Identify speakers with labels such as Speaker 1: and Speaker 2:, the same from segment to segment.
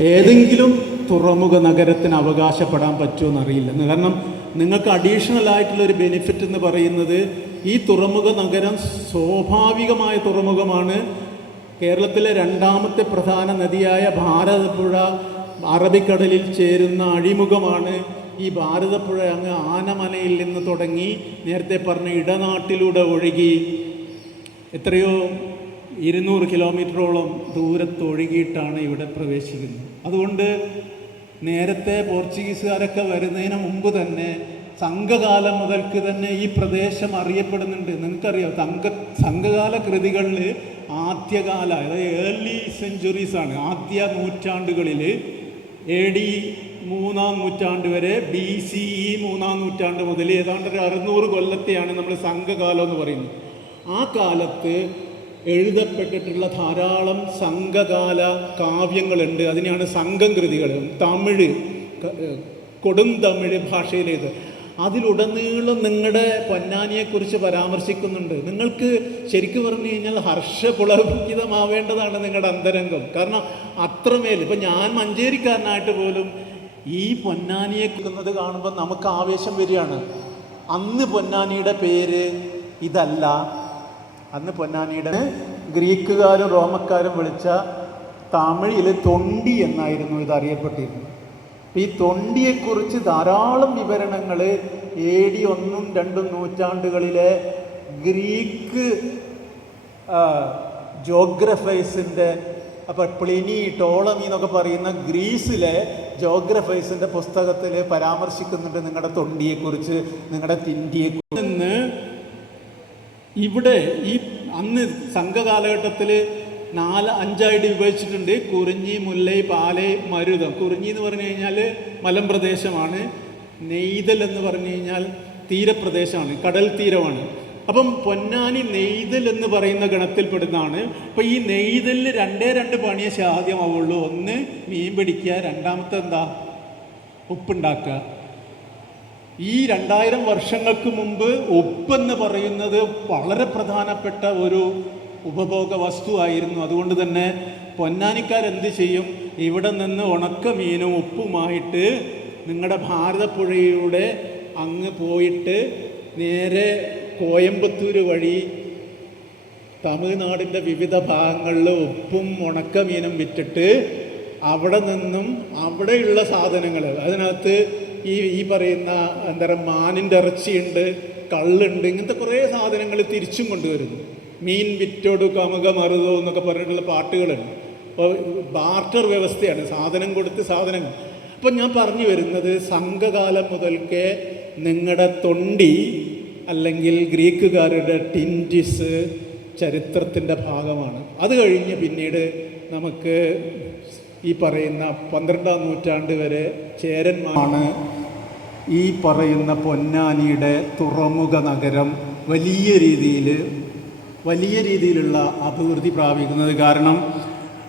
Speaker 1: ഏതെങ്കിലും തുറമുഖ നഗരത്തിന് അവകാശപ്പെടാൻ പറ്റുമോ അറിയില്ല കാരണം നിങ്ങൾക്ക് അഡീഷണൽ ആയിട്ടുള്ള ഒരു ബെനിഫിറ്റ് എന്ന് പറയുന്നത് ഈ തുറമുഖ നഗരം സ്വാഭാവികമായ തുറമുഖമാണ്. കേരളത്തിലെ രണ്ടാമത്തെ പ്രധാന നദിയായ ഭാരതപ്പുഴ അറബിക്കടലിൽ ചേരുന്ന അഴിമുഖമാണ്. ഈ ഭാരതപ്പുഴ അങ്ങ് ആനമലയിൽ നിന്ന് തുടങ്ങി നേരത്തെ പറഞ്ഞ ഇടനാട്ടിലൂടെ ഒഴുകി. എത്രയോ ഇരുന്നൂറ് കിലോമീറ്ററോളം ദൂരത്തൊഴുകിയിട്ടാണ് ഇവിടെ പ്രവേശിക്കുന്നത്. അതുകൊണ്ട് നേരത്തെ പോർച്ചുഗീസുകാരൊക്കെ വരുന്നതിന് മുമ്പ് തന്നെ സംഘകാലം മുതൽക്ക് തന്നെ ഈ പ്രദേശം അറിയപ്പെടുന്നുണ്ട്. നിങ്ങൾക്കറിയാം സംഘ സംഘകാല കൃതികളിൽ ആദ്യകാല അതായത് ഏർലി സെഞ്ചുറീസാണ് ആദ്യ നൂറ്റാണ്ടുകളിൽ എ ഡി മൂന്നാം നൂറ്റാണ്ട് വരെ ബി സി ഇ മൂന്നാം നൂറ്റാണ്ട് മുതൽ ഏതാണ്ട് ഒരു അറുന്നൂറ് കൊല്ലത്തെയാണ് നമ്മൾ സംഘകാലം എന്ന് പറയുന്നത്. ആ കാലത്ത് എഴുതപ്പെട്ടിട്ടുള്ള ധാരാളം സംഘകാല കാവ്യങ്ങളുണ്ട്. അതിനെയാണ് സംഘം കൃതികൾ തമിഴ് കൊടും തമിഴ് ഭാഷയിലേത്. അതിലുടനീളം നിങ്ങളുടെ പൊന്നാനിയെക്കുറിച്ച് പരാമർശിക്കുന്നുണ്ട്. നിങ്ങൾക്ക് ശരിക്കും പറഞ്ഞു കഴിഞ്ഞാൽ ഹർഷപുളകിതമാവേണ്ടതാണ് നിങ്ങളുടെ അന്തരംഗം. കാരണം അത്രമേൽ ഇപ്പം ഞാൻ മഞ്ചേരിക്കാരനായിട്ട് പോലും ഈ പൊന്നാനിയെ കുന്നത് കാണുമ്പോൾ നമുക്ക് ആവേശം വരികയാണ്. അന്ന് പൊന്നാനിയുടെ പേര് ഇതല്ല. അന്ന് പൊന്നാനിയുടെ ഗ്രീക്കുകാരും റോമക്കാരും വിളിച്ച തമിഴിൽ തൊണ്ടി എന്നായിരുന്നു ഇത് അറിയപ്പെട്ടിരുന്നത്. ഈ തൊണ്ടിയെക്കുറിച്ച് ധാരാളം വിവരണങ്ങൾ എ ഡി ഒന്നും രണ്ടും നൂറ്റാണ്ടുകളിലെ ഗ്രീക്ക് ജോഗ്രഫേഴ്സിന്റെ അപ്പോൾ പ്ലിനി ടോളമി എന്നൊക്കെ പറയുന്ന ഗ്രീസിലെ ജോഗ്രഫൈസിന്റെ പുസ്തകത്തിൽ പരാമർശിക്കുന്നുണ്ട് നിങ്ങളുടെ തൊണ്ടിയെക്കുറിച്ച് നിങ്ങളുടെ തിണ്ടിയെക്കുറിച്ച്. നിന്ന് ഇവിടെ ഈ അന്ന് സംഘകാലഘട്ടത്തിൽ നാല് അഞ്ചായിട്ട് വിഭജിച്ചിട്ടുണ്ട്. കുറിഞ്ഞി മുല്ലൈ പാലൈ മരുതം. കുറിഞ്ഞി എന്ന് പറഞ്ഞു കഴിഞ്ഞാൽ മലമ്പ്രദേശമാണ്. നെയ്തൽ എന്ന് പറഞ്ഞു കഴിഞ്ഞാൽ തീരപ്രദേശമാണ്. കടൽ തീരമാണ്. അപ്പം പൊന്നാനി നെയ്തൽ എന്ന് പറയുന്ന ഗണത്തിൽപ്പെടുന്നതാണ്. അപ്പം ഈ നെയ്തലിൽ രണ്ടേ രണ്ട് പണിയെ സാധ്യമാവുള്ളൂ ഒന്ന് മീൻ പിടിക്കുക രണ്ടാമത്തെ എന്താ? ഉപ്പുണ്ടാക്കുക. ഈ രണ്ടായിരം വർഷങ്ങൾക്ക് മുമ്പ് ഒപ്പെന്ന് പറയുന്നത് വളരെ പ്രധാനപ്പെട്ട ഒരു ഉപഭോഗ വസ്തു ആയിരുന്നു അതുകൊണ്ട് തന്നെ പൊന്നാനിക്കാരെന്ത് ചെയ്യും? ഇവിടെ നിന്ന് ഉണക്ക മീനും ഉപ്പുമായിട്ട് നിങ്ങളുടെ ഭാരതപ്പുഴയുടെ അങ്ങ് പോയിട്ട് നേരെ കോയമ്പത്തൂർ വഴി തമിഴ്നാടിന്റെ വിവിധ ഭാഗങ്ങളിൽ ഉപ്പും ഉണക്കമീനും വിറ്റിട്ട് അവിടെ നിന്നും അവിടെയുള്ള സാധനങ്ങൾ അതിനകത്ത് ഈ ഈ പറയുന്ന എന്താ പറയുക മാനിന്റെ ഇറച്ചിയുണ്ട് കള്ളുണ്ട് ഇങ്ങനത്തെ കുറേ സാധനങ്ങൾ തിരിച്ചും കൊണ്ടുവരുന്നു. മീൻ വിറ്റോടു കമുക മറുതോ എന്നൊക്കെ പറഞ്ഞിട്ടുള്ള പാട്ടുകളുണ്ട്. അപ്പോൾ ബാർട്ടർ വ്യവസ്ഥയാണ് സാധനം കൊടുത്ത് സാധനങ്ങൾ. അപ്പം ഞാൻ പറഞ്ഞു വരുന്നത് സംഘകാലം മുതൽക്കേ നിങ്ങളുടെ തൊണ്ടി അല്ലെങ്കിൽ ഗ്രീക്കുകാരുടെ ടിന്റിസ് ചരിത്രത്തിന്റെ ഭാഗമാണ്. അത് കഴിഞ്ഞ് പിന്നീട് നമുക്ക് ഈ പറയുന്ന പന്ത്രണ്ടാം നൂറ്റാണ്ട് വരെ ചേരന്മാണ് ഈ പറയുന്ന പൊന്നാനിയുടെ തുറമുഖ നഗരം വലിയ രീതിയിൽ വലിയ രീതിയിലുള്ള അഭിവൃദ്ധി പ്രാപിക്കുന്നത് കാരണം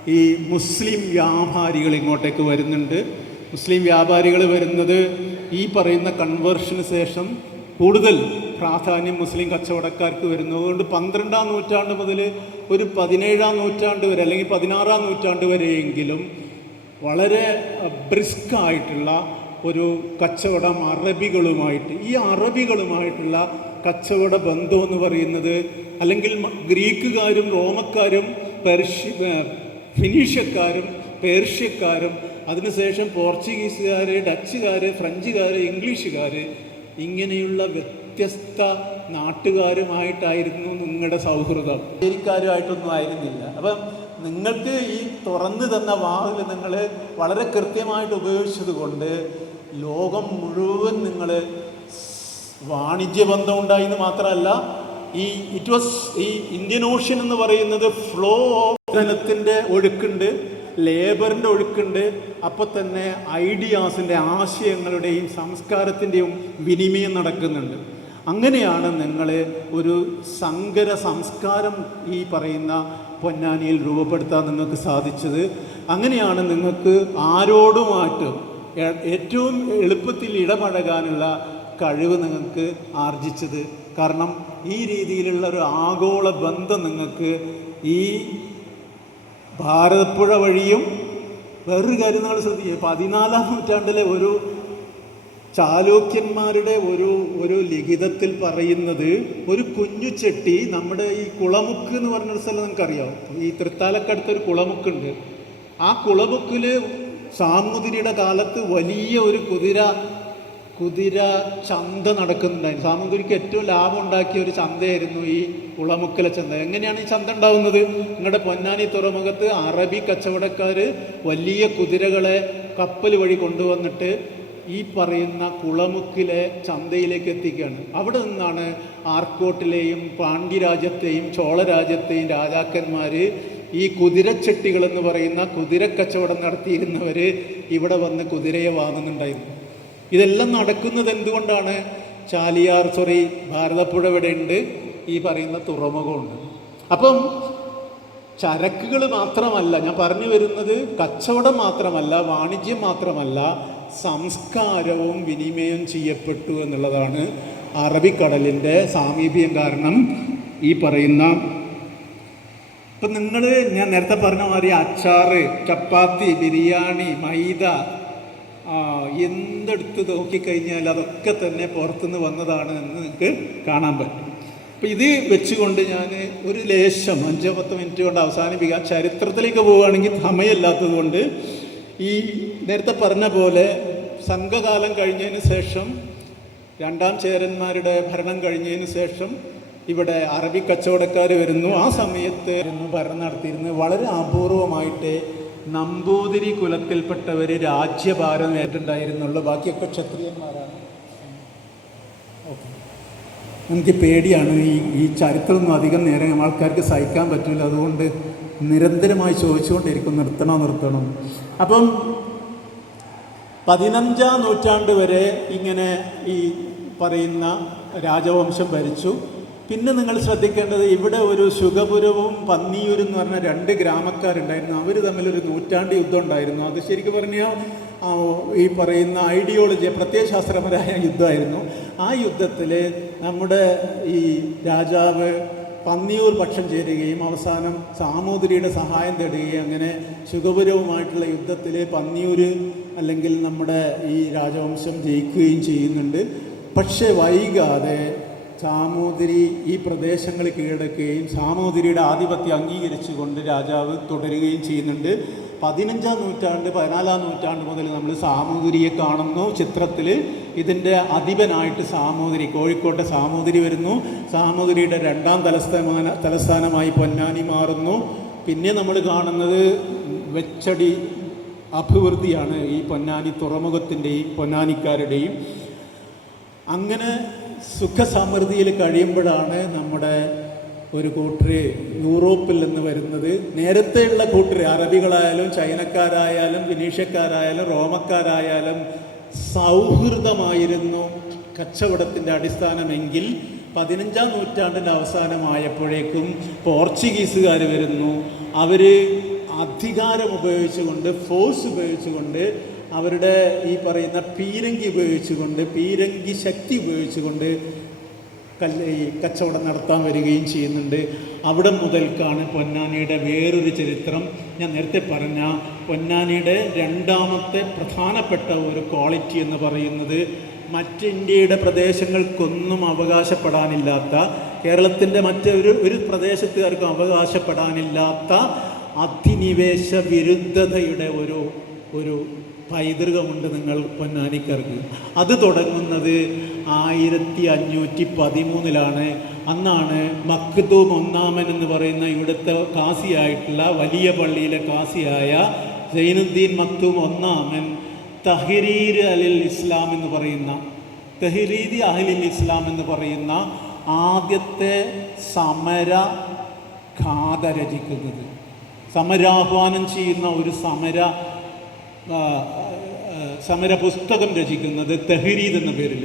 Speaker 1: ഈ മുസ്ലിം വ്യാപാരികൾ ഇങ്ങോട്ടേക്ക് വരുന്നുണ്ട്. മുസ്ലിം വ്യാപാരികൾ വരുന്നത് ഈ പറയുന്ന കൺവേർഷന് ശേഷം കൂടുതൽ പ്രാധാന്യം മുസ്ലിം കച്ചവടക്കാർക്ക് വരുന്നു അതുകൊണ്ട് പന്ത്രണ്ടാം നൂറ്റാണ്ട് മുതൽ ഒരു പതിനേഴാം നൂറ്റാണ്ട് വരെ അല്ലെങ്കിൽ പതിനാറാം നൂറ്റാണ്ട് വരെയെങ്കിലും വളരെ ബ്രിസ്ക്കായിട്ടുള്ള ഒരു കച്ചവടം അറബികളുമായിട്ട് ഈ അറബികളുമായിട്ടുള്ള കച്ചവട ബന്ധം എന്ന് പറയുന്നത് അല്ലെങ്കിൽ ഗ്രീക്കുകാരും റോമക്കാരും പെർഷ്യ ഫിനീഷ്യക്കാരും പേർഷ്യക്കാരും അതിനുശേഷം പോർച്ചുഗീസുകാർ ഡച്ചുകാർ ഫ്രഞ്ചുകാർ ഇംഗ്ലീഷുകാർ ഇങ്ങനെയുള്ള വ്യത്യസ്ത നാട്ടുകാരുമായിട്ടായിരുന്നു നിങ്ങളുടെ സൗഹൃദം. അമേരിക്കാരുമായിട്ടൊന്നും ആയിരുന്നില്ല. അപ്പം നിങ്ങൾക്ക് ഈ തുറന്നു തന്ന വാതിൽ നിങ്ങൾ വളരെ കൃത്യമായിട്ട് ഉപയോഗിച്ചത് കൊണ്ട് ലോകം മുഴുവൻ നിങ്ങൾ വാണിജ്യ ബന്ധം ഉണ്ടായി എന്ന് മാത്രമല്ല ഈ ഇറ്റ് വാസ് ഈ ഇന്ത്യൻ ഓഷ്യൻ എന്ന് പറയുന്നത് ഫ്ലോ ഓഫ് ധനത്തിന്റെ ഒഴുക്കുണ്ട് ലേബറിന്റെ ഒഴുക്കുണ്ട് അപ്പോൾ തന്നെ ഐഡിയാസിന്റെ ആശയങ്ങളുടെയും സംസ്കാരത്തിന്റെയും വിനിമയം നടക്കുന്നുണ്ട്. അങ്ങനെയാണ് നിങ്ങൾ ഒരു സങ്കര സംസ്കാരം ഈ പറയുന്ന പൊന്നാനിയിൽ രൂപപ്പെടുത്താൻ നിങ്ങൾക്ക് സാധിച്ചത്. അങ്ങനെയാണ് നിങ്ങൾക്ക് ആരോടുമായിട്ട് ഏറ്റവും എളുപ്പത്തിൽ ഇടപഴകാനുള്ള കഴിവ് നിങ്ങൾക്ക് ആർജിച്ചത്. കാരണം ഈ രീതിയിലുള്ള ഒരു ആഗോള ബന്ധം നിങ്ങൾക്ക് ഈ ഭാരതപ്പുഴ വഴിയും വേറൊരു കാര്യം നിങ്ങൾ ശ്രദ്ധിക്കുക. പതിനാലാം നൂറ്റാണ്ടിലെ ഒരു ചാലൂക്യന്മാരുടെ ഒരു ഒരു ലിഖിതത്തിൽ പറയുന്നത് ഒരു കുഞ്ഞു ചെട്ടി നമ്മുടെ ഈ കുളമുക്ക് എന്ന് പറഞ്ഞൊരു സ്ഥലം നിങ്ങൾക്കറിയാം ഈ തൃത്താലക്കടുത്തൊരു കുളമുക്കുണ്ട്. ആ കുളമുക്കിൽ സാമൂതിരിയുടെ കാലത്ത് വലിയ ഒരു കുതിര കുതിര ചന്ത നടക്കുന്നുണ്ടായിരുന്നു. സാമൂതിരിക്ക് ഏറ്റവും ലാഭം ഉണ്ടാക്കിയ ഒരു ചന്തയായിരുന്നു ഈ കുളമുക്കിലെ ചന്ത. എങ്ങനെയാണ് ഈ ചന്ത ഉണ്ടാവുന്നത്? നിങ്ങളുടെ പൊന്നാനി തുറമുഖത്ത് അറബി കച്ചവടക്കാർ വലിയ കുതിരകളെ കപ്പൽ വഴി കൊണ്ടുവന്നിട്ട് ഈ പറയുന്ന കുളമുക്കിലെ ചന്തയിലേക്ക് എത്തിക്കുകയാണ്. അവിടെ നിന്നാണ് ആർക്കോട്ടിലെയും പാണ്ഡ്യരാജ്യത്തെയും ചോളരാജ്യത്തെയും രാജാക്കന്മാർ ഈ കുതിരച്ചെട്ടികൾ എന്ന് പറയുന്ന കുതിരക്കച്ചവടം നടത്തിയിരുന്നവർ ഇവിടെ വന്ന് കുതിരയെ വാങ്ങുന്നുണ്ടായിരുന്നു. ഇതെല്ലാം നടക്കുന്നത് എന്തുകൊണ്ടാണ്? ചാലിയാർ സോറി ഭാരതപ്പുഴ ഇവിടെ ഉണ്ട്. ഈ പറയുന്ന തുറമുഖമുണ്ട് അപ്പം ചരക്കുകൾ മാത്രമല്ല ഞാൻ പറഞ്ഞു വരുന്നത് കച്ചവടം മാത്രമല്ല വാണിജ്യം മാത്രമല്ല സംസ്കാരവും വിനിമയം ചെയ്യപ്പെട്ടു എന്നുള്ളതാണ് അറബിക്കടലിന്റെ സാമീപ്യം കാരണം ഈ പറയുന്ന. ഇപ്പം നിങ്ങൾ ഞാൻ നേരത്തെ പറഞ്ഞ മാതിരി അച്ചാറ് ചപ്പാത്തി ബിരിയാണി മൈദ എന്തെടുത്ത് നോക്കിക്കഴിഞ്ഞാൽ അതൊക്കെ തന്നെ പുറത്തുനിന്ന് വന്നതാണ് എന്ന് നിങ്ങൾക്ക് കാണാൻ പറ്റും. അപ്പം ഇത് വെച്ചുകൊണ്ട് ഞാൻ ഒരു ലേശം അഞ്ചോ പത്ത് മിനിറ്റ് കൊണ്ട് അവസാനിപ്പിക്കുക ചരിത്രത്തിലേക്ക് പോവുകയാണെങ്കിൽ സമയമില്ലാത്തത് കൊണ്ട് ഈ നേരത്തെ പറഞ്ഞ പോലെ സംഘകാലം കഴിഞ്ഞതിന് ശേഷം രണ്ടാം ചേരന്മാരുടെ ഭരണം കഴിഞ്ഞതിന് ശേഷം ഇവിടെ അറബി കച്ചവടക്കാർ വരുന്നു. ആ സമയത്ത് ഭരണം നടത്തിയിരുന്നത് വളരെ അപൂർവമായിട്ട് നമ്പൂതിരി കുലത്തിൽപ്പെട്ടവർ രാജ്യഭാരം ഏറ്റുണ്ടായിരുന്നുള്ളൂ ബാക്കിയൊക്കെ ക്ഷത്രിയന്മാരാണ്. എനിക്ക് പേടിയാണ്. ഈ ഈ ചരിത്രമൊന്നും അധികം നേരം ആൾക്കാർക്ക് സഹിക്കാൻ പറ്റില്ല അതുകൊണ്ട് നിരന്തരമായി ചോദിച്ചുകൊണ്ടിരിക്കും നിർത്തണോ നിർത്തണോ. അപ്പം പതിനഞ്ചാം നൂറ്റാണ്ട് വരെ ഇങ്ങനെ ഈ പറയുന്ന രാജവംശം ഭരിച്ചു. പിന്നെ നിങ്ങൾ ശ്രദ്ധിക്കേണ്ടത് ഇവിടെ ഒരു ശുഖപുരവും പന്നിയൂരും എന്ന് പറഞ്ഞ രണ്ട് ഗ്രാമക്കാരുണ്ടായിരുന്നു. അവർ തമ്മിലൊരു നൂറ്റാണ്ട് യുദ്ധം ഉണ്ടായിരുന്നു. അത് ശരിക്കും പറഞ്ഞാൽ ഈ പറയുന്ന ഐഡിയോളജി പ്രത്യയശാസ്ത്രപരമായ യുദ്ധമായിരുന്നു. ആ യുദ്ധത്തിൽ നമ്മുടെ ഈ രാജാവ് പന്നിയൂർ പക്ഷം ചേരുകയും അവസാനം സാമൂതിരിയുടെ സഹായം തേടുകയും അങ്ങനെ ശുഖപുരവുമായിട്ടുള്ള യുദ്ധത്തിൽ പന്നിയൂർ അല്ലെങ്കിൽ നമ്മുടെ ഈ രാജവംശം ജയിക്കുകയും ചെയ്യുന്നുണ്ട്. പക്ഷേ വൈകാതെ സാമൂതിരി ഈ പ്രദേശങ്ങൾ കീഴടക്കുകയും സാമൂതിരിയുടെ ആധിപത്യം അംഗീകരിച്ചുകൊണ്ട് രാജാവ് തുടരുകയും ചെയ്യുന്നുണ്ട്. പതിനഞ്ചാം നൂറ്റാണ്ട് പതിനാലാം നൂറ്റാണ്ട് മുതൽ നമ്മൾ സാമൂതിരിയെ കാണുന്നു ചിത്രത്തിൽ ഇതിന്റെ അധിപനായിട്ട് സാമൂതിരി കോഴിക്കോട്ടെ സാമൂതിരി വരുന്നു. സാമൂതിരിയുടെ രണ്ടാം തലസ്ഥാന തലസ്ഥാനമായി പൊന്നാനി മാറുന്നു. പിന്നെ നമ്മൾ കാണുന്നത് വെച്ചടി അഭിവൃദ്ധിയാണ് ഈ പൊന്നാനി തുറമുഖത്തിന്റെയും പൊന്നാനിക്കാരുടെയും. അങ്ങനെ സുഖസമൃദ്ധിയിൽ കഴിയുമ്പോഴാണ് നമ്മുടെ ഒരു കൂട്ടര് യൂറോപ്പിൽ നിന്ന് വരുന്നത്. നേരത്തെയുള്ള കൂട്ടര് അറബികളായാലും ചൈനക്കാരായാലും വിനീഷ്യക്കാരായാലും റോമക്കാരായാലും സൗഹൃദമായിരുന്നു കച്ചവടത്തിന്റെ അടിസ്ഥാനമെങ്കിൽ പതിനഞ്ചാം നൂറ്റാണ്ടിന്റെ അവസാനമായപ്പോഴേക്കും പോർച്ചുഗീസുകാർ വരുന്നു. അവർ അധികാരം ഉപയോഗിച്ചുകൊണ്ട് ഫോഴ്സ് ഉപയോഗിച്ചുകൊണ്ട് അവരുടെ ഈ പറയുന്ന പീരങ്കി ഉപയോഗിച്ചുകൊണ്ട് പീരങ്കി ശക്തി ഉപയോഗിച്ചുകൊണ്ട് കല്ല് ഈ കച്ചവടം നടത്താൻ വരികയും ചെയ്യുന്നുണ്ട്. അവിടെ മുതൽക്കാണ് പൊന്നാനിയുടെ വേറൊരു ചരിത്രം. ഞാൻ നേരത്തെ പറഞ്ഞ പൊന്നാനിയുടെ രണ്ടാമത്തെ പ്രധാനപ്പെട്ട ഒരു ക്വാളിറ്റി എന്ന് പറയുന്നത് മറ്റ് ഇന്ത്യയുടെ പ്രദേശങ്ങൾക്കൊന്നും അവകാശപ്പെടാനില്ലാത്ത കേരളത്തിന്റെ മറ്റൊരു ഒരു പ്രദേശത്തുകാർക്കും അവകാശപ്പെടാനില്ലാത്ത അധിനിവേശ വിരുദ്ധതയുടെ ഒരു ഒരു പൈതൃകമുണ്ട് നിങ്ങൾ പൊന്നാനിക്കർക്ക്. അത് തുടങ്ങുന്നത് ആയിരത്തി അഞ്ഞൂറ്റി പതിമൂന്നിലാണ് അന്നാണ് മക്തൂം ഒന്നാമൻ എന്ന് പറയുന്ന ഇവിടുത്തെ കാസിയായിട്ടുള്ള വലിയ പള്ളിയിലെ കാസിയായ സൈനുദ്ദീൻ മക്തൂം ഒന്നാമൻ തഹിരീർ അലിൽ ഇസ്ലാം എന്ന് പറയുന്ന തെഹരീദി അഹലിൽ ഇസ്ലാം എന്ന് പറയുന്ന ആദ്യത്തെ സമര ഗാഥ രചിക്കുന്നത്. സമരാഹ്വാനം ചെയ്യുന്ന ഒരു സമര സമര പുസ്തകം രചിക്കുന്നത് തെഹരീദ് എന്ന പേരിൽ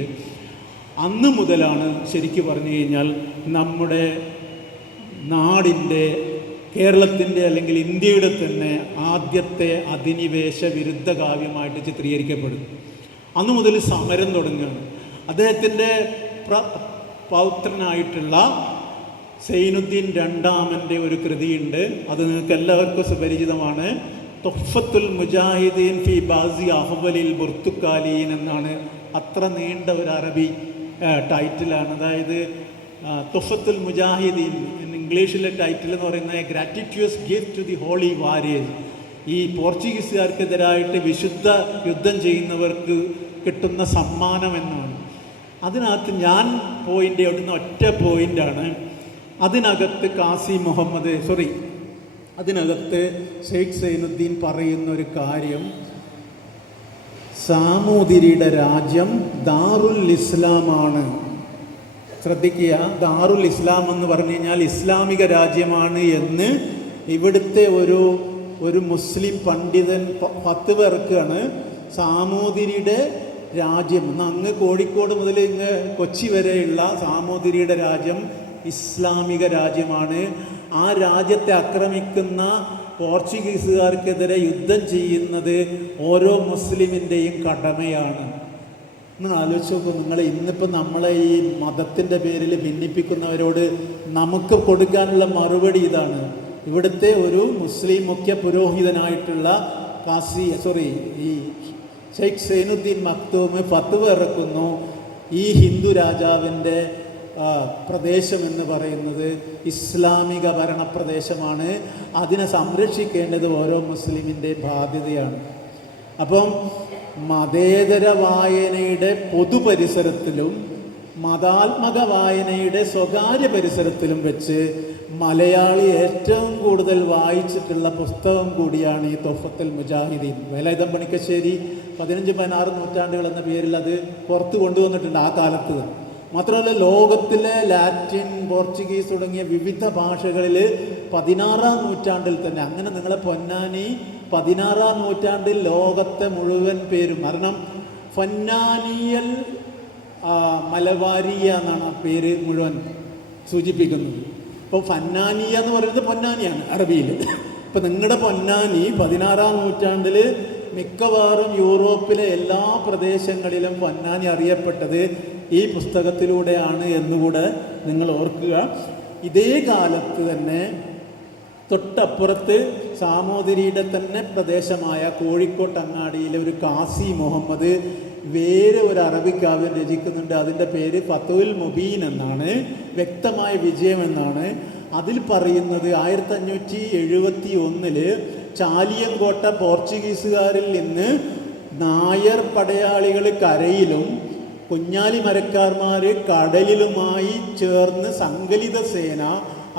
Speaker 1: അന്ന് മുതലാണ് ശരിക്കു പറഞ്ഞു കഴിഞ്ഞാൽ നമ്മുടെ നാടിന്റെ കേരളത്തിന്റെ അല്ലെങ്കിൽ ഇന്ത്യയുടെ തന്നെ ആദ്യത്തെ അധിനിവേശ വിരുദ്ധ കാവ്യമായിട്ട് ചിത്രീകരിക്കപ്പെടും അന്ന് മുതൽ സമരം തുടങ്ങുകയാണ്. അദ്ദേഹത്തിന്റെ പ്ര പൗത്രനായിട്ടുള്ള സൈനുദ്ദീൻ രണ്ടാമന്റെ ഒരു കൃതിയുണ്ട്. അത് നിങ്ങൾക്ക് എല്ലാവർക്കും സുപരിചിതമാണ്. തൊഫത്തുൽ മുജാഹിദീൻ ഫി ബാസി അഹ്വലിൽ ബുർത്തുക്കാലീൻ എന്നാണ്. അത്ര നീണ്ട ഒരു അറബി ടൈറ്റിലാണ് അതായത് തുഫത്തുൽ മുജാഹിദീൻ ഇംഗ്ലീഷിലെ ടൈറ്റിൽ എന്ന് പറയുന്നത് gratitudes gift to the holy warriors ഈ പോർച്ചുഗീസുകാർക്കെതിരായിട്ട് വിശുദ്ധ യുദ്ധം ചെയ്യുന്നവർക്ക് കിട്ടുന്ന സമ്മാനം എന്നാണ്. അതിനകത്ത് ഞാൻ പോയിന്റ് ഇടുന്ന ഒറ്റ പോയിന്റാണ് അതിനകത്ത് കാസി മുഹമ്മദ് സോറി അതിനകത്ത് ഷെയ്ഖ് സൈനുദ്ദീൻ പറയുന്ന ഒരു കാര്യം. സാമൂതിരിയുടെ രാജ്യം ദാറുൽ ഇസ്ലാമാണ്. ശ്രദ്ധിക്കുക ദാറുൽ ഇസ്ലാം എന്ന് പറഞ്ഞു കഴിഞ്ഞാൽ ഇസ്ലാമിക രാജ്യമാണ് എന്ന് ഇവിടുത്തെ ഒരു ഒരു മുസ്ലിം പണ്ഡിതൻ പത്ത് പേർക്കാണ് സാമൂതിരിയുടെ രാജ്യം. ഇന്ന് അങ്ങ് കോഴിക്കോട് മുതൽ ഇങ്ങ് കൊച്ചി വരെയുള്ള സാമൂതിരിയുടെ രാജ്യം ഇസ്ലാമിക രാജ്യമാണ്. ആ രാജ്യത്തെ ആക്രമിക്കുന്ന പോർച്ചുഗീസുകാർക്കെതിരെ യുദ്ധം ചെയ്യുന്നത് ഓരോ മുസ്ലിമിന്റെയും കടമയാണ്. നിങ്ങൾ ആലോചിച്ച് നോക്കും നിങ്ങൾ ഇന്നിപ്പോൾ നമ്മളെ ഈ മതത്തിന്റെ പേരിൽ ഭിന്നിപ്പിക്കുന്നവരോട് നമുക്ക് കൊടുക്കാനുള്ള മറുപടി ഇതാണ്. ഇവിടുത്തെ ഒരു മുസ്ലിം മുഖ്യ പുരോഹിതനായിട്ടുള്ള കാസി സോറി ഈ ഷെയ്ഖ് സൈനുദ്ദീൻ മക്തൂമ് ഫത്വ ഇറക്കുന്നു. ഈ ഹിന്ദു രാജാവിന്റെ പ്രദേശം എന്ന് പറയുന്നത് ഇസ്ലാമിക ഭരണപ്രദേശമാണ്. അതിനെ സംരക്ഷിക്കേണ്ടത് ഓരോ മുസ്ലിമിന്റെ ബാധ്യതയാണ്. അപ്പം മതേതര വായനയുടെ പൊതുപരിസരത്തിലും മതാത്മക വായനയുടെ സ്വകാര്യ പരിസരത്തിലും വെച്ച് മലയാളി ഏറ്റവും കൂടുതൽ വായിച്ചിട്ടുള്ള പുസ്തകം കൂടിയാണ് ഈ തൊഫത്തൽ മുജാഹിദീൻ. വേലായുധം പണിക്കശ്ശേരി പതിനഞ്ച് പതിനാറ് നൂറ്റാണ്ടുകൾ എന്ന പേരിൽ അത് പുറത്തു കൊണ്ടുവന്നിട്ടുണ്ട് ആ കാലത്ത്. മാത്രമല്ല ലോകത്തിലെ ലാറ്റിൻ പോർച്ചുഗീസ് തുടങ്ങിയ വിവിധ ഭാഷകളിൽ പതിനാറാം നൂറ്റാണ്ടിൽ തന്നെ അങ്ങനെ നിങ്ങളെ പൊന്നാനി പതിനാറാം നൂറ്റാണ്ടിൽ ലോകത്തെ മുഴുവൻ പേരും കാരണം ഫന്നാനിയൽ മലവാരിയ എന്നാണ് ആ പേര് മുഴുവൻ സൂചിപ്പിക്കുന്നത്. ഇപ്പോൾ ഫന്നാനിയ എന്ന് പറയുന്നത് പൊന്നാനിയാണ് അറബിയിൽ ഇപ്പം നിങ്ങളുടെ പൊന്നാനി പതിനാറാം നൂറ്റാണ്ടിൽ മിക്കവാറും യൂറോപ്പിലെ എല്ലാ പ്രദേശങ്ങളിലും പൊന്നാനി അറിയപ്പെട്ടത് ഈ പുസ്തകത്തിലൂടെയാണ് എന്നുകൂടെ നിങ്ങൾ ഓർക്കുക. ഇതേ കാലത്ത് തന്നെ തൊട്ടപ്പുറത്ത് സാമൂതിരിയുടെ തന്നെ പ്രദേശമായ കോഴിക്കോട്ട് അങ്ങാടിയിലെ ഒരു കാസി മുഹമ്മദ് വേറെ ഒരു അറബി കാവ്യം രചിക്കുന്നുണ്ട്. അതിന്റെ പേര് ഫത്തുൽ മുബീൻ എന്നാണ്. വ്യക്തമായ വിജയം എന്നാണ്. അതിൽ പറയുന്നത് ആയിരത്തി അഞ്ഞൂറ്റി എഴുപത്തി ഒന്നിൽ ചാലിയങ്കോട്ട പോർച്ചുഗീസുകാരിൽ നിന്ന് നായർ പടയാളികൾ കരയിലും കുഞ്ഞാലി മരക്കാർമാർ കടലിലുമായി ചേർന്ന് സങ്കലിത സേന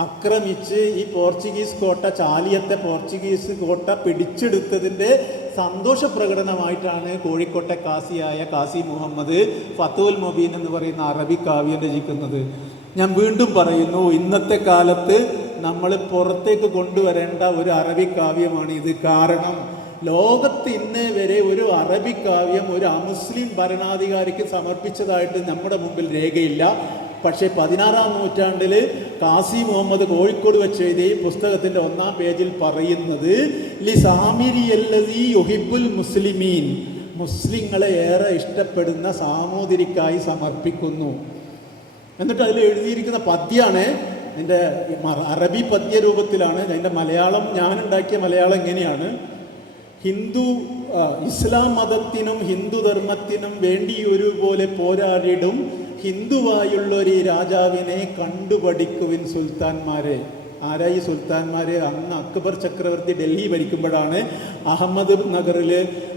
Speaker 1: ആക്രമിച്ച് ഈ പോർച്ചുഗീസ് കോട്ട ചാലിയത്തെ പോർച്ചുഗീസ് കോട്ട പിടിച്ചെടുത്തതിന്റെ സന്തോഷ പ്രകടനമായിട്ടാണ് കോഴിക്കോട്ടെ കാസിയായ കാസി മുഹമ്മദ് ഫത്തുൽ മൊബീൻ എന്ന് പറയുന്ന അറബി കാവ്യം രചിക്കുന്നത് ഞാൻ വീണ്ടും പറയുന്നു ഇന്നത്തെ കാലത്ത് നമ്മൾ പുറത്തേക്ക് കൊണ്ടുവരേണ്ട ഒരു അറബി കാവ്യമാണ് ഇത് കാരണം ലോകത്ത് ഇന്നേ വരെ ഒരു അറബി കാവ്യം ഒരു അമുസ്ലിം ഭരണാധികാരിക്ക് സമർപ്പിച്ചതായിട്ട് നമ്മുടെ മുമ്പിൽ രേഖയില്ല. പക്ഷേ പതിനാറാം നൂറ്റാണ്ടിൽ കാസി മുഹമ്മദ് കോഴിക്കോട് വെച്ച് എഴുതിയ പുസ്തകത്തിന്റെ ഒന്നാം പേജിൽ പറയുന്നത് ലി സാമിരിയല്ലതി യുഹിബുൽ മുസ്ലിമീൻ. മുസ്ലിങ്ങളെ ഏറെ ഇഷ്ടപ്പെടുന്ന സാമൂതിരിക്കായി സമർപ്പിക്കുന്നു. എന്നിട്ട് അതിൽ എഴുതിയിരിക്കുന്ന പദ്യമാണ് എന്റെ അറബി പദ്യ രൂപത്തിലാണ്. എന്റെ മലയാളം ഞാനുണ്ടാക്കിയ മലയാളം എങ്ങനെയാണ് ഹിന്ദു ഇസ്ലാം മതത്തിനും ഹിന്ദു ധർമ്മത്തിനും വേണ്ടി ഒരുപോലെ പോരാടിടും ഹിന്ദുവായുള്ള ഒരു രാജാവിനെ കണ്ടുപഠിക്കുവിൻ സുൽത്താൻമാരെ. ആരായി സുൽത്താൻമാരെ? അന്ന് അക്ബർ ചക്രവർത്തി ഡൽഹി ഭരിക്കുമ്പോഴാണ് അഹമ്മദ് നഗറിൽ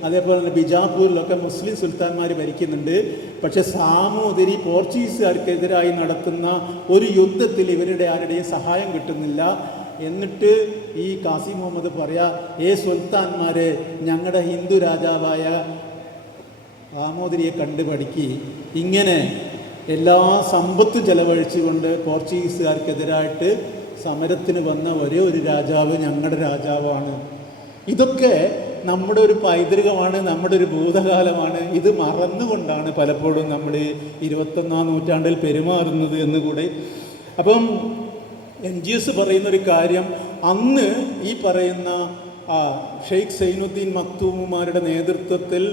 Speaker 1: അതേപോലെ തന്നെ ബിജാപൂരിലൊക്കെ മുസ്ലിം സുൽത്താൻമാർ ഭരിക്കുന്നുണ്ട്. പക്ഷേ സാമൂതിരി പോർച്ചുഗീസുകാർക്കെതിരായി നടത്തുന്ന ഒരു യുദ്ധത്തിൽ ഇവരുടെ ആരുടെയും സഹായം കിട്ടുന്നില്ല. എന്നിട്ട് ഈ കാസി മുഹമ്മദ് പറയാ ഏ സുൽത്താൻമാരെ ഞങ്ങളുടെ ഹിന്ദു രാജാവായ ആമോദരിയെ കണ്ടു പഠിക്കി. ഇങ്ങനെ എല്ലാ സമ്പത്ത് ചെലവഴിച്ചുകൊണ്ട് പോർച്ചുഗീസുകാർക്കെതിരായിട്ട് സമരത്തിന് വന്ന ഒരേ ഒരു രാജാവ് ഞങ്ങളുടെ രാജാവാണ്. ഇതൊക്കെ നമ്മുടെ ഒരു പൈതൃകമാണ് നമ്മുടെ ഒരു ഭൂതകാലമാണ്. ഇത് മറന്നുകൊണ്ടാണ് പലപ്പോഴും നമ്മൾ ഇരുപത്തൊന്നാം നൂറ്റാണ്ടിൽ പെരുമാറുന്നത് എന്ന് കൂടെ. അപ്പം എൻ ജി എസ് പറയുന്ന ഒരു കാര്യം അന്ന് ഈ പറയുന്ന ഷെയ്ഖ് സൈനുദ്ദീൻ മക്തൂമുമാരുടെ നേതൃത്വത്തിൽ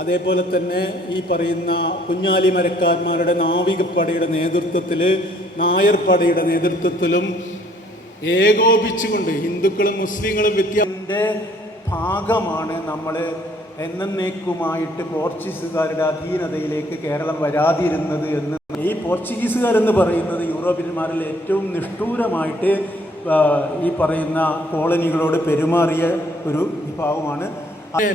Speaker 1: അതേപോലെ തന്നെ ഈ പറയുന്ന കുഞ്ഞാലി മരക്കാന്മാരുടെ നാവികപ്പടയുടെ നേതൃത്വത്തിൽ നായർപ്പടയുടെ നേതൃത്വത്തിലും ഏകോപിച്ചുകൊണ്ട് ഹിന്ദുക്കളും മുസ്ലിങ്ങളും വ്യത്യാസത്തിന്റെ ഭാഗമാണ് നമ്മൾ എന്നേക്കുമായിട്ട് പോർച്ചുഗീസുകാരുടെ അധീനതയിലേക്ക് കേരളം വരാതിരുന്നത് എന്ന് ഈ പോർച്ചുഗീസുകാരെന്ന് പറയുന്നത് യൂറോപ്യന്മാരിൽ ഏറ്റവും നിഷ്ഠൂരമായിട്ട് ഈ പറയുന്ന കോളനികളോട് പെരുമാറിയ ഒരു വിഭാഗമാണ്.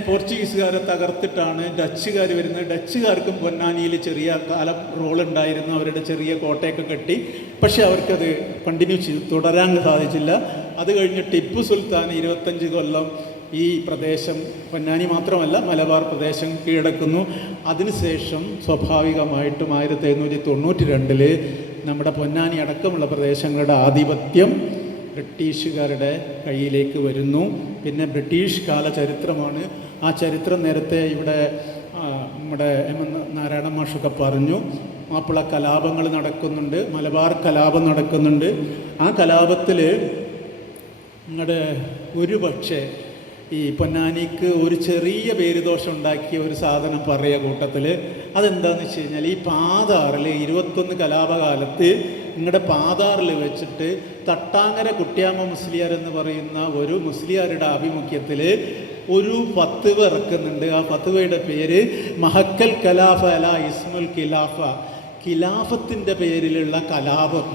Speaker 1: പോർച്ചുഗീസുകാരെ തകർത്തിട്ടാണ് ഡച്ചുകാർ വരുന്നത്. ഡച്ചുകാർക്കും പൊന്നാനിയിൽ ചെറിയ കാലം റോൾ ഉണ്ടായിരുന്നു അവരുടെ ചെറിയ കോട്ടയൊക്കെ കെട്ടി. പക്ഷെ അവർക്കത് കണ്ടിന്യൂ ചെയ്തു. തുടരാൻ സാധിച്ചില്ല. അത് കഴിഞ്ഞ് ടിപ്പു സുൽത്താൻ ഇരുപത്തഞ്ച് കൊല്ലം ഈ പ്രദേശം പൊന്നാനി മാത്രമല്ല മലബാർ പ്രദേശം കീഴടക്കുന്നു. അതിനുശേഷം സ്വാഭാവികമായിട്ടും ആയിരത്തി എഴുന്നൂറ്റി തൊണ്ണൂറ്റി രണ്ടിൽ നമ്മുടെ പൊന്നാനി അടക്കമുള്ള പ്രദേശങ്ങളുടെ ആധിപത്യം ബ്രിട്ടീഷുകാരുടെ കയ്യിലേക്ക് വരുന്നു. പിന്നെ ബ്രിട്ടീഷ് കാല ചരിത്രമാണ് ആ ചരിത്രം നേരത്തെ ഇവിടെ നമ്മുടെ എം. എൻ. നാരായണ മാഷൊക്കെ പറഞ്ഞു. മാപ്പിള കലാപങ്ങൾ നടക്കുന്നുണ്ട് മലബാർ കലാപം നടക്കുന്നുണ്ട്. ആ കലാപത്തിൽ നിങ്ങളുടെ ഒരു പക്ഷേ ഈ പൊന്നാനിക്ക് ഒരു ചെറിയ പേരുദോഷം ഉണ്ടാക്കിയ ഒരു സാധനം പറയുക കൂട്ടത്തിൽ അതെന്താന്ന് വെച്ച് കഴിഞ്ഞാൽ ഈ പാതാറിൽ ഇരുപത്തൊന്ന് കലാപകാലത്ത് നിങ്ങളുടെ പാതാറിൽ വെച്ചിട്ട് തട്ടാങ്ങര കുട്ടിയാമ്മ മുസ്ലിയാർ എന്ന് പറയുന്ന ഒരു മുസ്ലിയാരുടെ ആഭിമുഖ്യത്തിൽ ഒരു ഫത്തുവ ഇറക്കുന്നുണ്ട്. ആ ഫത്തുവയുടെ പേര് മഹക്കൽ കലാഫ അല ഇസ്മുൽ ഖിലാഫ. ഖിലാഫത്തിന്റെ പേരിലുള്ള കലാപം.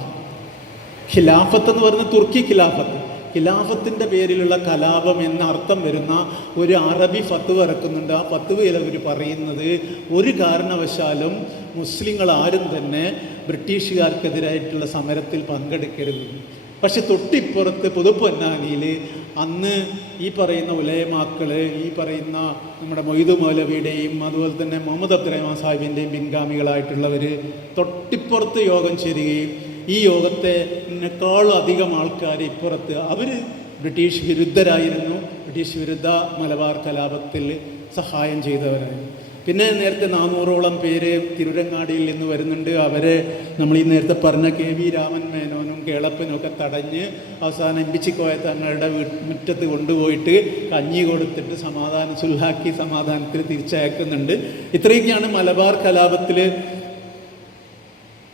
Speaker 1: ഖിലാഫത്ത് എന്ന് പറയുന്നത് തുർക്കി ഖിലാഫത്ത്. ഖിലാഫത്തിന്റെ പേരിലുള്ള കലാപം എന്ന അർത്ഥം വരുന്ന ഒരു അറബി ഫത്തുവ ഇറക്കുന്നുണ്ട്. ആ ഫത്തുവയിൽ അവർ പറയുന്നത് ഒരു കാരണവശാലും മുസ്ലിങ്ങൾ ആരും തന്നെ ബ്രിട്ടീഷുകാർക്കെതിരായിട്ടുള്ള സമരത്തിൽ പങ്കെടുക്കരുത്. പക്ഷെ തൊട്ടിപ്പുറത്ത് പുതുപ്പൊന്നാനിയിൽ അന്ന് ഈ പറയുന്ന ഉലയമാക്കൾ ഈ പറയുന്ന നമ്മുടെ മൊയ്തു മൗലവിയുടെയും അതുപോലെ തന്നെ മുഹമ്മദ് അബ്ദുറഹ്മാൻ സാഹിബിന്റെയും പിൻഗാമികളായിട്ടുള്ളവർ തൊട്ടിപ്പുറത്ത് യോഗം ചേരുകയും ഈ യോഗത്തെ എന്നെക്കാളും അധികം ആൾക്കാർ ഇപ്പുറത്ത് അവർ ബ്രിട്ടീഷ് വിരുദ്ധരായിരുന്നു. ബ്രിട്ടീഷ് വിരുദ്ധ മലബാർ കലാപത്തിൽ സഹായം ചെയ്തവരായിരുന്നു. പിന്നെ നേരത്തെ നാനൂറോളം പേര് തിരുരങ്ങാടിയിൽ നിന്ന് വരുന്നുണ്ട്. അവരെ നമ്മൾ ഈ നേരത്തെ പറഞ്ഞ കെ വി രാമൻ മേനോനും കേളപ്പനും ഒക്കെ തടഞ്ഞ് അവസാനം എമ്പിച്ചിക്കോയ തങ്ങളുടെ മുറ്റത്ത് കൊണ്ടുപോയിട്ട് കഞ്ഞി കൊടുത്തിട്ട് സമാധാന സുല്ലാക്കി സമാധാനത്തിൽ തിരിച്ചയക്കുന്നുണ്ട്. ഇത്രയൊക്കെയാണ് മലബാർ കലാപത്തിൽ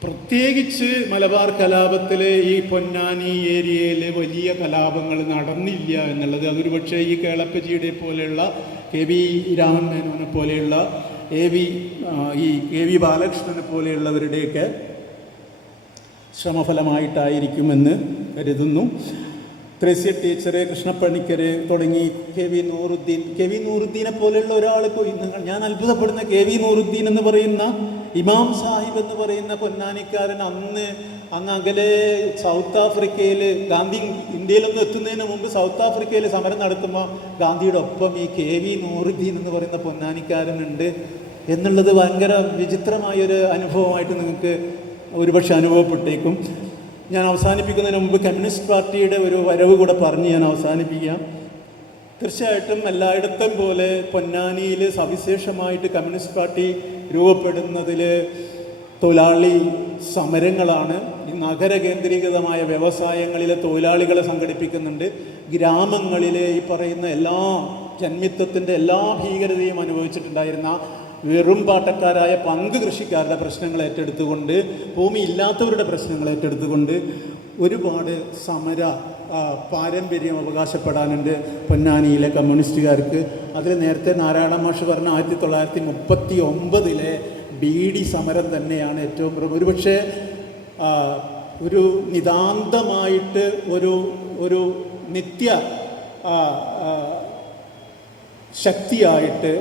Speaker 1: പ്രത്യേകിച്ച് മലബാർ കലാപത്തിൽ ഈ പൊന്നാനി ഏരിയയിലെ വലിയ കലാപങ്ങൾ നടന്നില്ല എന്നുള്ളത് അതൊരു പക്ഷേ ഈ കേളപ്പജിയുടെ പോലെയുള്ള കെ വി രാമൻ മേനോനെ പോലെയുള്ള എ വി ഈ കെ വി ബാലകൃഷ്ണനെ പോലെയുള്ളവരുടെയൊക്കെ ശ്രമഫലമായിട്ടായിരിക്കുമെന്ന് കരുതുന്നു. ത്രേസ്യ ടീച്ചറ് കൃഷ്ണപ്പണിക്കര് തുടങ്ങി K V Nooruddin. K V നൂറുദ്ദീനെ പോലെയുള്ള ഒരാൾ നിങ്ങൾ ഞാൻ അത്ഭുതപ്പെടുന്ന കെ വി നൂറുദ്ദീൻ എന്ന് പറയുന്ന ഇമാം സാഹിബ് എന്ന് പറയുന്ന പൊന്നാനിക്കാരൻ അന്ന് അന്ന് അകലെ സൗത്ത് ആഫ്രിക്കയിൽ ഗാന്ധി ഇന്ത്യയിലൊന്നും എത്തുന്നതിന് മുമ്പ് സൗത്ത് ആഫ്രിക്കയിൽ സമരം നടത്തുമ്പോൾ ഗാന്ധിയുടെ ഒപ്പം ഈ കെ വി നൂറുദ്ദീൻ എന്ന് പറയുന്ന പൊന്നാനിക്കാരനുണ്ട് എന്നുള്ളത് ഭയങ്കര വിചിത്രമായൊരു അനുഭവമായിട്ട് നിങ്ങൾക്ക് ഒരുപക്ഷെ അനുഭവപ്പെട്ടേക്കും. ഞാൻ അവസാനിപ്പിക്കുന്നതിന് മുമ്പ് കമ്മ്യൂണിസ്റ്റ് പാർട്ടിയുടെ ഒരു വരവ് കൂടെ പറഞ്ഞ് ഞാൻ അവസാനിപ്പിക്കാം. തീർച്ചയായിട്ടും എല്ലായിടത്തും പോലെ പൊന്നാനിയിൽ സവിശേഷമായിട്ട് കമ്മ്യൂണിസ്റ്റ് പാർട്ടി രൂപപ്പെടുന്നതിൽ തൊഴിലാളി സമരങ്ങളാണ്. ഈ നഗര കേന്ദ്രീകൃതമായ വ്യവസായങ്ങളിലെ തൊഴിലാളികളെ സംഘടിപ്പിക്കുന്നുണ്ട്. ഗ്രാമങ്ങളിലെ ഈ പറയുന്ന എല്ലാ ജന്മിത്വത്തിന്റെ എല്ലാ ഭീകരതയും അനുഭവിച്ചിട്ടുണ്ടായിരുന്ന വെറും പാട്ടക്കാരായ പങ്ക് കൃഷിക്കാരുടെ പ്രശ്നങ്ങൾ ഏറ്റെടുത്തുകൊണ്ട് ഭൂമി ഇല്ലാത്തവരുടെ പ്രശ്നങ്ങൾ ഏറ്റെടുത്തുകൊണ്ട് ഒരുപാട് സമര പാരമ്പര്യം അവകാശപ്പെടാനുണ്ട് പൊന്നാനിയിലെ കമ്മ്യൂണിസ്റ്റുകാർക്ക്. അതിൽ നേരത്തെ നാരായണ മാഷ് പറഞ്ഞ ആയിരത്തി തൊള്ളായിരത്തി മുപ്പത്തി ഒമ്പതിലെ ബി ഡി സമരം തന്നെയാണ് ഏറ്റവും ഒരുപക്ഷെ ഒരു നിതാന്തമായിട്ട് ഒരു ഒരു നിത്യ ശക്തിയായിട്ട്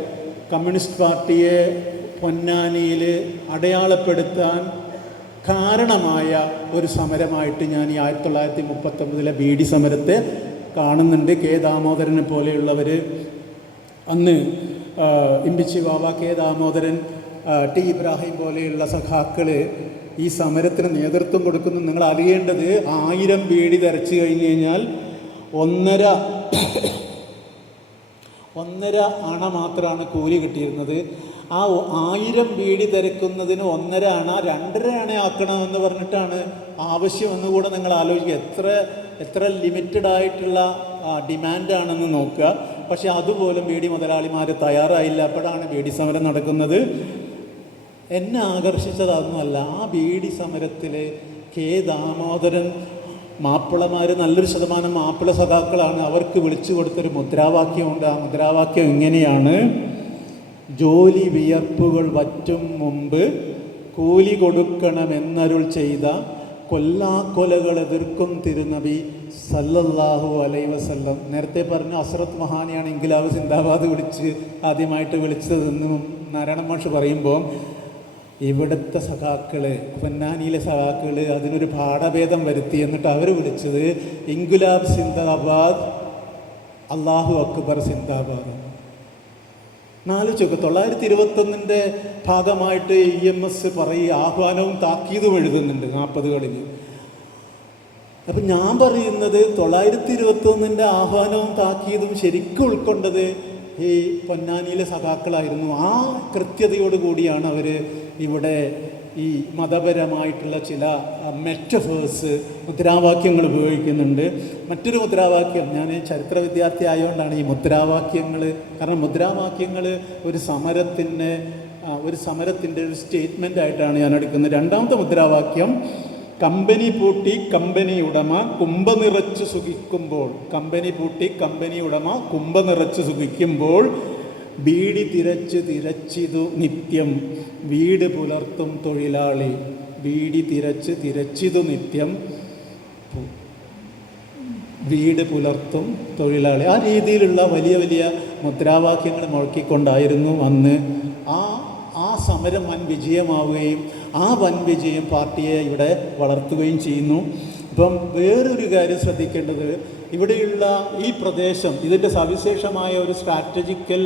Speaker 1: കമ്മ്യൂണിസ്റ്റ് പാർട്ടിയെ പൊന്നാനിയിൽ അടയാളപ്പെടുത്താൻ കാരണമായ ഒരു സമരമായിട്ട് ഞാൻ ഈ ആയിരത്തി തൊള്ളായിരത്തി മുപ്പത്തൊമ്പതിലെ ബി ഡി സമരത്തെ കാണുന്നുണ്ട്. കെ ദാമോദരനെ പോലെയുള്ളവർ അന്ന് ഇമ്പിച്ചി ബാബ കെ ദാമോദരൻ ടി ഇബ്രാഹിം പോലെയുള്ള സഖാക്കൾ ഈ സമരത്തിന് നേതൃത്വം കൊടുക്കുന്നു. നിങ്ങൾ അറിയേണ്ടത് ആയിരം ബീഡി തരച്ചു കഴിഞ്ഞ് കഴിഞ്ഞാൽ ഒന്നര ഒന്നര അണ മാത്രമാണ് കൂലി കിട്ടിയിരുന്നത്. ആ ആയിരം ബീഡി തിരക്കുന്നതിന് ഒന്നര അണ രണ്ടര അണ ആക്കണമെന്ന് പറഞ്ഞിട്ടാണ് ആവശ്യമെന്ന് കൂടെ നിങ്ങൾ ആലോചിക്കുക. എത്ര എത്ര ലിമിറ്റഡ് ആയിട്ടുള്ള ഡിമാൻഡാണെന്ന് നോക്കുക. പക്ഷേ അതുപോലും വീടി മുതലാളിമാർ തയ്യാറായില്ല. അപ്പോഴാണ് വീടി സമരം നടക്കുന്നത്. എന്നെ ആകർഷിച്ചതൊന്നുമല്ല ആ വീടി സമരത്തിൽ കെ ദാമോദരൻ മാപ്പിളമാർ നല്ലൊരു ശതമാനം മാപ്പിള സഖാക്കളാണ്. അവർക്ക് വിളിച്ചു കൊടുത്തൊരു മുദ്രാവാക്യമുണ്ട്. ആ മുദ്രാവാക്യം ഇങ്ങനെയാണ്. ജോലി വിയർപ്പുകൾ വറ്റും മുമ്പ് കൂലി കൊടുക്കണമെന്നരുൾ ചെയ്ത കൊല്ലാക്കൊലകൾ എതിർക്കും തിരുനബി സല്ലല്ലാഹു അലൈ വസല്ലം. നേരത്തെ പറഞ്ഞു അസ്രത് മഹാനെയാണ് ഇൻകിലാബ് സിന്ദാബാദ് വിളിച്ച് ആദ്യമായിട്ട് വിളിച്ചതെന്നും നാരായണ മാഷ് പറയുമ്പോൾ ഇവിടുത്തെ സഖാക്കൾ പൊന്നാനിയിലെ സഖാക്കൾ അതിനൊരു പാഠഭേദം വരുത്തി എന്നിട്ട് അവർ വിളിച്ചത് ഇൻഗുലാബ് സിന്ദാബാദ് അള്ളാഹു അക്ബർ സിന്ദാബാദ്. നാല് ചുക്ക് തൊള്ളായിരത്തി ഇരുപത്തൊന്നിന്റെ ഭാഗമായിട്ട് ഇ എം എസ് പറയുക ആഹ്വാനവും താക്കീതും എഴുതുന്നുണ്ട് നാൽപ്പതുകളിൽ അപ്പം ഞാൻ പറയുന്നത് തൊള്ളായിരത്തി ഇരുപത്തൊന്നിന്റെ ആഹ്വാനവും താക്കീതും ശരിക്കും ഉൾക്കൊണ്ടത് ഈ പൊന്നാനിയിലെ സഖാക്കളായിരുന്നു. ആ കൃത്യതയോട് കൂടിയാണ് അവർ ഇവിടെ ഈ മതപരമായിട്ടുള്ള ചില മെറ്റഫേഴ്സ് മുദ്രാവാക്യങ്ങൾ ഉപയോഗിക്കുന്നുണ്ട്. മറ്റൊരു മുദ്രാവാക്യം ഞാൻ ചരിത്ര വിദ്യാർത്ഥി ആയതുകൊണ്ടാണ് ഈ മുദ്രാവാക്യങ്ങൾ കാരണം മുദ്രാവാക്യങ്ങൾ ഒരു സമരത്തിന്റെ ഒരു സമരത്തിന്റെ ഒരു സ്റ്റേറ്റ്മെന്റ് ആയിട്ടാണ് ഞാൻ എടുക്കുന്നത്. രണ്ടാമത്തെ മുദ്രാവാക്യം കമ്പനി പൂട്ടി കമ്പനി ഉടമ കുംഭ നിറച്ച് സുഖിക്കുമ്പോൾ കമ്പനി പൂട്ടി കമ്പനി ഉടമ കുംഭ നിറച്ച് സുഖിക്കുമ്പോൾ ബീഡി തിരച്ച് തിരച്ചിതു നിത്യം വീട് പുലർത്തും തൊഴിലാളി. ബീഡി തിരച്ച് തിരച്ചിതു നിത്യം വീട് പുലർത്തും തൊഴിലാളി. ആ രീതിയിലുള്ള വലിയ വലിയ മുദ്രാവാക്യങ്ങൾ മുഴക്കിക്കൊണ്ടായിരുന്നു അന്ന് ആ ആ സമരം വൻ വിജയമാവുകയും ആ വൻ വിജയം പാർട്ടിയെ ഇവിടെ വളർത്തുകയും ചെയ്യുന്നു. ഇപ്പം വേറൊരു കാര്യം ശ്രദ്ധിക്കേണ്ടത് ഇവിടെയുള്ള ഈ പ്രദേശം ഇതിന്റെ സവിശേഷമായ ഒരു സ്ട്രാറ്റജിക്കൽ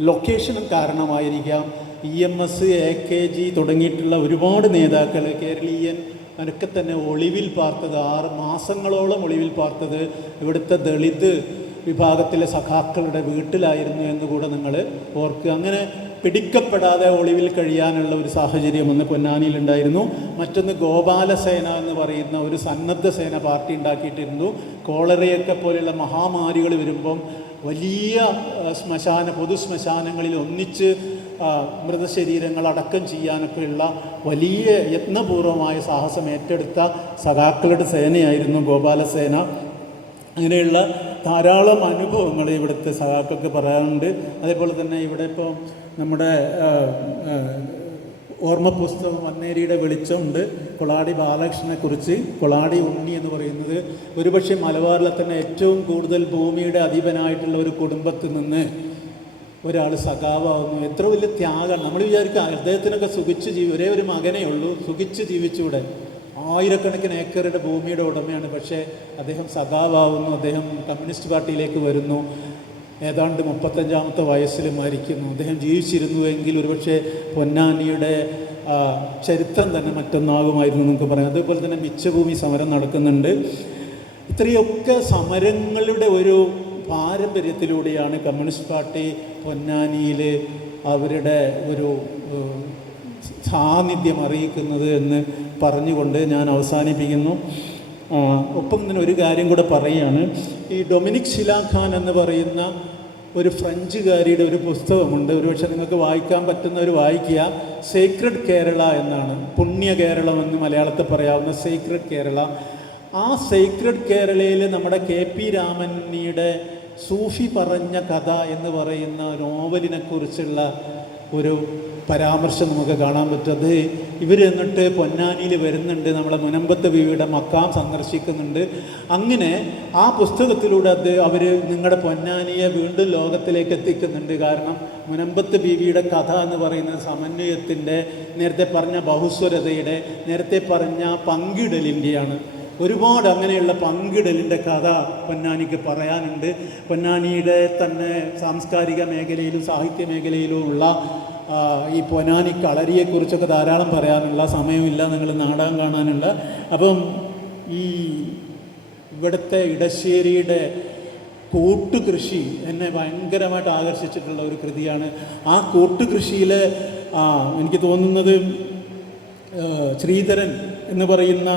Speaker 1: ലൊക്കേഷനും കാരണമായിരിക്കാം. E M S A K G തുടങ്ങിയിട്ടുള്ള ഒരുപാട് നേതാക്കൾ കേരളീയൻ അവരൊക്കെ തന്നെ ഒളിവിൽ പാർത്തത് ആറ് മാസങ്ങളോളം ഒളിവിൽ പാർത്തത് ഇവിടുത്തെ ദളിത് വിഭാഗത്തിലെ സഖാക്കളുടെ വീട്ടിലായിരുന്നു എന്ന് കൂടെ നിങ്ങൾ ഓർക്കുക. അങ്ങനെ പിടിക്കപ്പെടാതെ ഒളിവിൽ കഴിയാനുള്ള ഒരു സാഹചര്യം ഒന്ന് പൊന്നാനിയിലുണ്ടായിരുന്നു മറ്റൊന്ന് ഗോപാലസേന എന്ന് പറയുന്ന ഒരു സന്നദ്ധ സേന പാർട്ടി ഉണ്ടാക്കിയിട്ടിരുന്നു. കോളറയൊക്കെ പോലെയുള്ള മഹാമാരികൾ വരുമ്പം വലിയ ശ്മശാന പൊതു ശ്മശാനങ്ങളിൽ ഒന്നിച്ച് മൃതശരീരങ്ങൾ അടക്കം ചെയ്യാനൊക്കെയുള്ള വലിയ യത്നപൂർവമായ സാഹസം ഏറ്റെടുത്ത സഖാക്കളുടെ സേനയായിരുന്നു ഗോപാലസേന. അങ്ങനെയുള്ള ധാരാളം അനുഭവങ്ങൾ ഇവിടുത്തെ സഖാക്കൾക്ക് പറയാറുണ്ട് അതേപോലെ തന്നെ ഇവിടെ ഇപ്പോൾ നമ്മുടെ ഓർമ്മ പുസ്തകം അന്നേരിയുടെ വെളിച്ചമുണ്ട്. കൊളാടി ബാലകൃഷ്ണനെ കുറിച്ച്. കൊളാടി ഉണ്ണി എന്ന് പറയുന്നത് ഒരുപക്ഷെ മലബാറിലെ തന്നെ ഏറ്റവും കൂടുതൽ ഭൂമിയുടെ അധീപനായിട്ടുള്ള ഒരു കുടുംബത്തിൽ നിന്ന് ഒരാൾ സഖാവാകുന്നു എത്ര വലിയ ത്യാഗം നമ്മൾ വിചാരിക്കുക അദ്ദേഹത്തിനൊക്കെ സുഖിച്ച് ജീവി ഒരേ ഒരു മകനേ ഉള്ളൂ സുഖിച്ച് ജീവിച്ചൂടെ. ആയിരക്കണക്കിന് ഏക്കറുടെ ഭൂമിയുടെ ഉടമയാണ്. പക്ഷേ അദ്ദേഹം സഖാവാകുന്നു അദ്ദേഹം കമ്മ്യൂണിസ്റ്റ് പാർട്ടിയിലേക്ക് വരുന്നു. ഏതാണ്ട് മുപ്പത്തഞ്ചാമത്തെ വയസ്സിൽ മരിക്കുന്നു അദ്ദേഹം ജീവിച്ചിരുന്നുവെങ്കിൽ ഒരുപക്ഷെ പൊന്നാനിയുടെ ചരിത്രം തന്നെ മറ്റൊന്നാകുമായിരുന്നു നമുക്ക് പറയാം. അതുപോലെ തന്നെ മിച്ചഭൂമി സമരം നടക്കുന്നുണ്ട്. ഇത്രയൊക്കെ സമരങ്ങളുടെ ഒരു പാരമ്പര്യത്തിലൂടെയാണ് കമ്മ്യൂണിസ്റ്റ് പാർട്ടി പൊന്നാനിയിൽ അവരുടെ ഒരു സാന്നിധ്യം അറിയിക്കുന്നത് എന്ന് പറഞ്ഞുകൊണ്ട് ഞാൻ അവസാനിപ്പിക്കുന്നു. ഒപ്പം തന്നെ ഒരു കാര്യം കൂടെ പറയുകയാണ് ഈ ഡൊമിനിക് ശിലാഖാൻ എന്ന് പറയുന്ന ഒരു ഫ്രഞ്ചുകാരിയുടെ ഒരു പുസ്തകമുണ്ട്. ഒരുപക്ഷെ നിങ്ങൾക്ക് വായിക്കാൻ പറ്റുന്നവർ വായിക്കുക. സേക്രഡ് കേരള എന്നാണ്. പുണ്യ കേരളം എന്ന് മലയാളത്തിൽ പറയാവുന്ന സേക്രഡ് കേരള. ആ സേക്രഡ് കേരളയിൽ നമ്മുടെ കെ പി രാമനിയുടെ സൂഫി പറഞ്ഞ കഥ എന്ന് പറയുന്ന നോവലിനെക്കുറിച്ചുള്ള ഒരു പരാമർശം നമുക്ക് കാണാൻ പറ്റുന്നത്. ഇവർ എന്നിട്ട് പൊന്നാനിയിൽ വരുന്നുണ്ട്. നമ്മളെ മുനമ്പത്ത് ബീവിയുടെ മക്കാം സന്ദർശിക്കുന്നുണ്ട്. അങ്ങനെ ആ പുസ്തകത്തിലൂടെ അത് അവർ നിങ്ങളുടെ പൊന്നാനിയെ വീണ്ടും ലോകത്തിലേക്ക് എത്തിക്കുന്നുണ്ട്. കാരണം മുനമ്പത്ത് ബീവിയുടെ കഥ എന്ന് പറയുന്നത് സമന്വയത്തിന്റെ നേരത്തെ പറഞ്ഞ ബഹുസ്വരതയുടെ നേരത്തെ പറഞ്ഞ പങ്കിടലിന്റെയാണ്. ഒരുപാട് അങ്ങനെയുള്ള പങ്കിടലിന്റെ കഥ പൊന്നാനിക്ക് പറയാനുണ്ട്. പൊന്നാനിയുടെ തന്നെ സാംസ്കാരിക മേഖലയിലും സാഹിത്യ മേഖലയിലും ഉള്ള ഈ പൊനാനി കളരിയെക്കുറിച്ചൊക്കെ ധാരാളം പറയാനുള്ള സമയമില്ല. നിങ്ങൾ നാടകം കാണാനുള്ള. അപ്പം ഈ ഇവിടുത്തെ ഇടശ്ശേരിയുടെ കൂട്ടുകൃഷി എന്നെ ഭയങ്കരമായിട്ട് ആകർഷിച്ചിട്ടുള്ള ഒരു കൃതിയാണ്. ആ കൂട്ടുകൃഷിയിൽ എനിക്ക് തോന്നുന്നത് ശ്രീധരൻ എന്ന് പറയുന്ന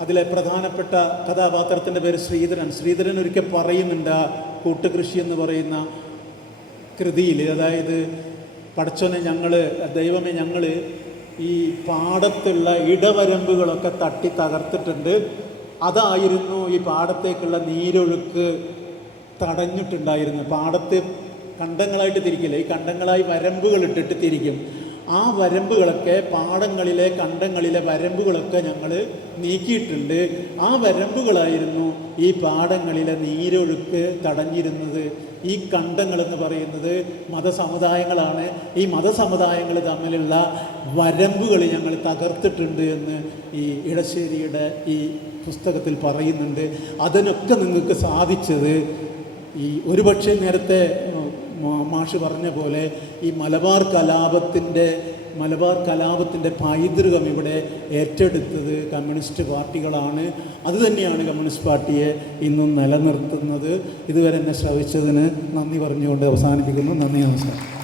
Speaker 1: അതിലെ പ്രധാനപ്പെട്ട കഥാപാത്രത്തിന്റെ പേര് ശ്രീധരൻ. ശ്രീധരൻ ഒരിക്കൽ പറയുന്നുണ്ട് ആ കൂട്ടുകൃഷി എന്ന് പറയുന്ന കൃതിയിൽ. അതായത് പടച്ചോനെ ഞങ്ങൾ ദൈവമേ ഞങ്ങൾ ഈ പാടത്തുള്ള ഇടവരമ്പുകളൊക്കെ തട്ടി തകർത്തിട്ടുണ്ട്. അതായിരുന്നു ഈ പാടത്തേക്കുള്ള നീരൊഴുക്ക് തടഞ്ഞിട്ടുണ്ടായിരുന്നത്. പാടത്ത് കണ്ടങ്ങളായിട്ട് തിരിക്കില്ല? ഈ കണ്ടങ്ങളായി വരമ്പുകൾ ഇട്ടിട്ട് തിരിക്കും. ആ വരമ്പുകളൊക്കെ പാടങ്ങളിലെ കണ്ടങ്ങളിലെ വരമ്പുകളൊക്കെ ഞങ്ങൾ നീക്കിയിട്ടുണ്ട്. ആ വരമ്പുകളായിരുന്നു ഈ പാടങ്ങളിലെ നീരൊഴുക്ക് തടഞ്ഞിരുന്നത്. ഈ കണ്ടങ്ങളെന്ന് പറയുന്നത് മതസമുദായങ്ങളാണ്. ഈ മതസമുദായങ്ങൾ തമ്മിലുള്ള വരമ്പുകൾ ഞങ്ങൾ തകർത്തിട്ടുണ്ട് എന്ന് ഈ ഇടശ്ശേരിയുടെ ഈ പുസ്തകത്തിൽ പറയുന്നുണ്ട്. അതിനൊക്കെ നിങ്ങൾക്ക് സാധിച്ചത് ഈ ഒരുപക്ഷെ നേരത്തെ മാഷ് പറഞ്ഞ പോലെ ഈ മലബാർ കലാപത്തിന്റെ മലബാർ കലാപത്തിന്റെ പൈതൃകം ഇവിടെ ഏറ്റെടുത്തത് കമ്മ്യൂണിസ്റ്റ് പാർട്ടികളാണ്. അതുതന്നെയാണ് കമ്മ്യൂണിസ്റ്റ് പാർട്ടിയെ ഇന്നും നിലനിർത്തുന്നത്. ഇതുവരെ എന്നെ ശ്രവിച്ചതിന് നന്ദി പറഞ്ഞുകൊണ്ട് അവസാനിപ്പിക്കുന്നു. നന്ദി നമസ്കാരം.